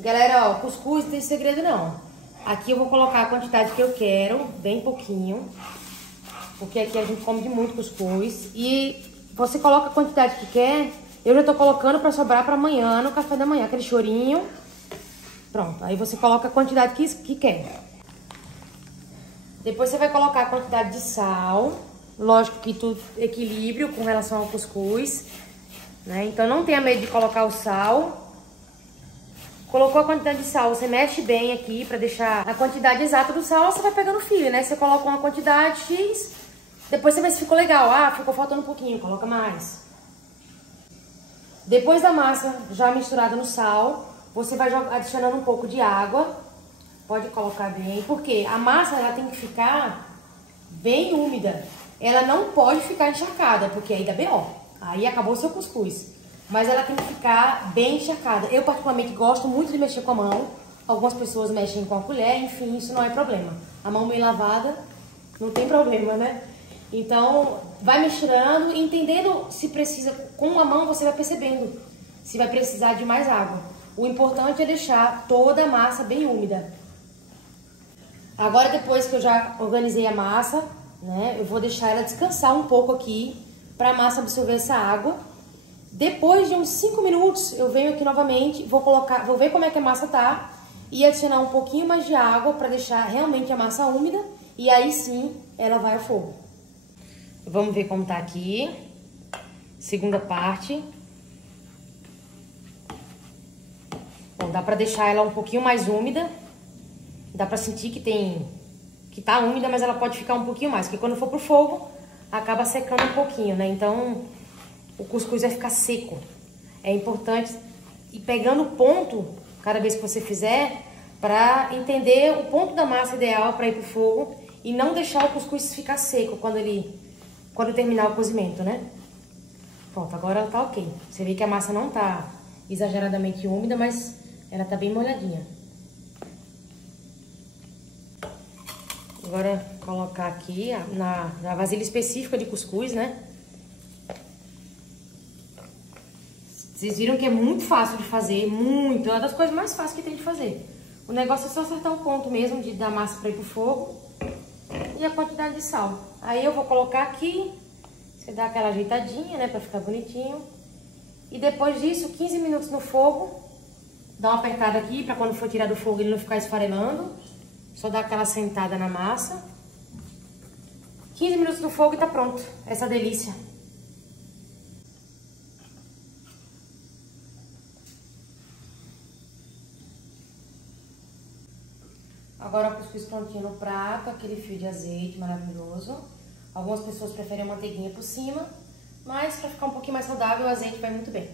Galera, ó, cuscuz não tem segredo não. Aqui eu vou colocar a quantidade que eu quero, bem pouquinho. Porque aqui a gente come de muito cuscuz. E você coloca a quantidade que quer. Eu já tô colocando pra sobrar pra amanhã, no café da manhã. Aquele chorinho. Pronto, aí você coloca a quantidade que quer. Depois você vai colocar a quantidade de sal. Lógico que tudo equilíbrio com relação ao cuscuz, né? Então não tenha medo de colocar o sal. Colocou a quantidade de sal, você mexe bem aqui pra deixar a quantidade exata do sal, você vai pegando o fio, né? Você coloca uma quantidade X, depois você vê se ficou legal. Ah, ficou faltando um pouquinho, coloca mais. Depois da massa já misturada no sal, você vai adicionando um pouco de água. Pode colocar bem, porque a massa ela tem que ficar bem úmida. Ela não pode ficar encharcada, porque aí dá BO. Aí acabou o seu cuscuz. Mas ela tem que ficar bem encharcada. Eu particularmente gosto muito de mexer com a mão. Algumas pessoas mexem com a colher, enfim, isso não é problema. A mão bem lavada não tem problema, né? Então, vai misturando, entendendo se precisa. Com a mão você vai percebendo se vai precisar de mais água. O importante é deixar toda a massa bem úmida. Agora, depois que eu já organizei a massa, né, eu vou deixar ela descansar um pouco aqui para a massa absorver essa água. Depois de uns 5 minutos, eu venho aqui novamente, vou ver como é que a massa tá e adicionar um pouquinho mais de água para deixar realmente a massa úmida e aí sim ela vai ao fogo. Vamos ver como tá aqui. Segunda parte. Bom, dá para deixar ela um pouquinho mais úmida. Dá pra sentir que tá úmida, mas ela pode ficar um pouquinho mais. Porque quando for pro fogo, acaba secando um pouquinho, né? Então, o cuscuz vai ficar seco. É importante ir pegando o ponto, cada vez que você fizer, pra entender o ponto da massa ideal pra ir pro fogo. E não deixar o cuscuz ficar seco quando terminar o cozimento, né? Pronto, agora ela tá ok. Você vê que a massa não tá exageradamente úmida, mas ela tá bem molhadinha. Agora, colocar aqui na vasilha específica de cuscuz, né? Vocês viram que é muito fácil de fazer, muito. É uma das coisas mais fáceis que tem de fazer. O negócio é só acertar o ponto mesmo da massa para ir pro fogo. E a quantidade de sal. Aí eu vou colocar aqui, você dá aquela ajeitadinha, né? Pra ficar bonitinho. E depois disso, 15 minutos no fogo. Dá uma apertada aqui, pra quando for tirar do fogo ele não ficar esfarelando. Só dá aquela sentada na massa. 15 minutos no fogo e tá pronto. Essa delícia. Agora o cuscuz prontinho no prato, aquele fio de azeite maravilhoso. Algumas pessoas preferem a manteiguinha por cima, mas para ficar um pouquinho mais saudável o azeite vai muito bem.